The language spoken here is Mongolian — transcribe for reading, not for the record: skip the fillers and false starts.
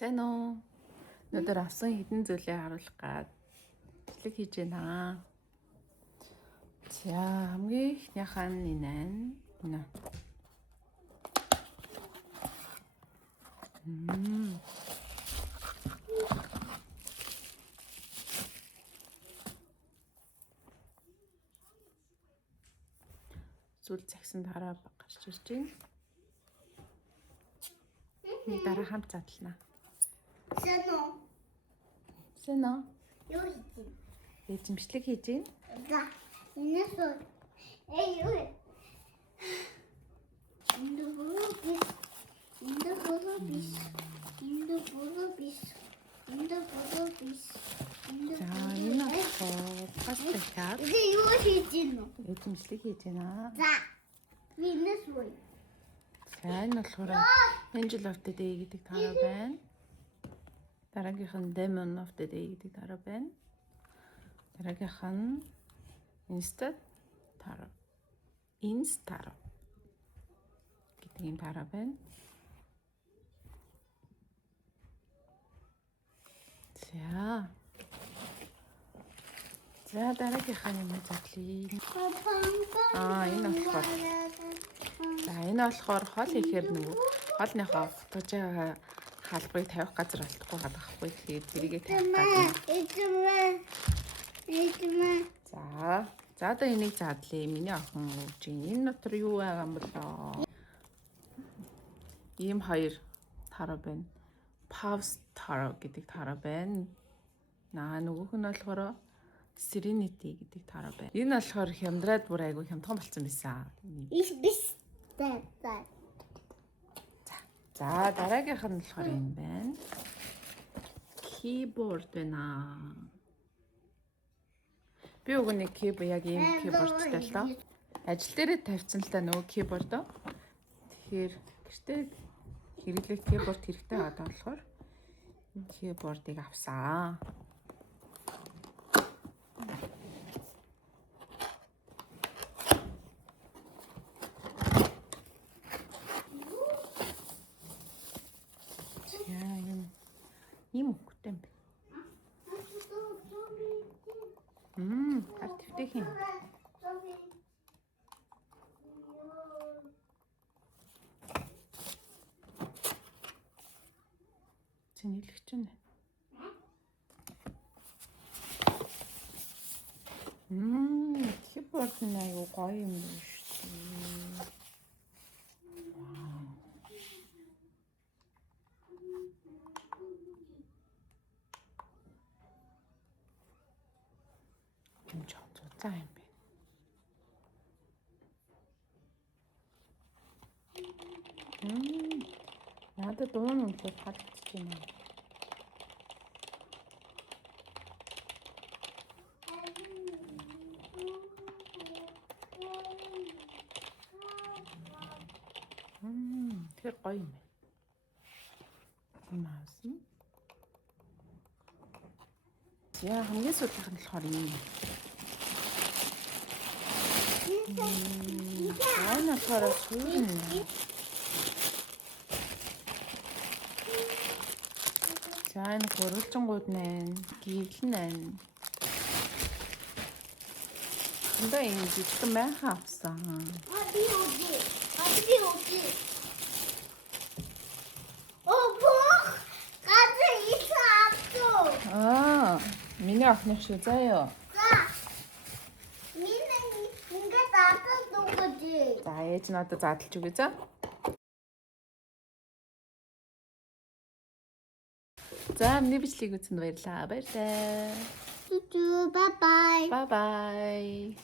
Сайн уу? Өнөөдөр авсан хэдэн зүйлээ харуулах гээд бичлэг хийж байна. За, хамгийн ихнийх нь энэ. Зүйл цагсан дараа гарч ирж байна. Дараа хамт задлана. Сэно. Юу хийж байна? Эзэмшлэг хийж байна. За, энэс үү. Юу. Энд За, энэ паста хаад. юу хийж байна? Эзэмшлэг хийж байна. За. Энэс үү. За, энэ болохоор Angel of the Day гэдэг тараа байна. Дараагийнх нь Demon of the Day гэдэг тараа байна. Дараагийнх нь Insta тараа гэдэг юм тараа байна. За дараагийнх нь юм задлаа. Энэ болохоор энэ болохоор хол ихээр нөгөө холныхоо фотожаа хаалбарыг тавих газар олдохгүй гадахгүй тэгээд зэрэгээ тавих газар. За одоо энийг задлаа. Миний охин өвж ийн. Энэ дотор юу байгаа юм болоо? Ийм хоёр тараа байна. Pause тараа гэдэг тараа байна. Нөгөөх нь болохоор Serenity гэдэг тараа байна. Энэ болохоор хямдраад бүр айгүй хямдхан болсон байсан. За дараагийнх нь болохоор юм байна. Keyboard байна. Би өгний keyboard яг ийм keyboardтай л доо. Ажил дээрээ тавьсан л та нөгөө keyboard. Тэгэхээр гэртээ хэрэглэх keyboard хэрэгтэй байгаа болохоор энэ keyboardыг авсан. Ийм үгтэй юм бэ? Артифтэх юм. Цэнэглэгч нь. Keyboard нь аюу гоё юм биш үү? Энэ ч зузаан юм бэ. Надад дуун үнэлээд харагдаж байна. Тэр гоё юм байна. Энэ хаасан. Яа хамгийн сүүлийнх нь болохоор юм. Энэ болохоор сүүрэн. За энэ гурвалжингууд байна. Гівлэн байна. Эндээ энэ жижигхэн байхаа авсан. Би үгүй. Миний охин шиг заяа. Ингээд задлаад дугаж. За ээж надад задлж өгье за. За миний бичлэгийг үзсэнд баярлалаа. Баярлалаа. Bye bye. Bye bye.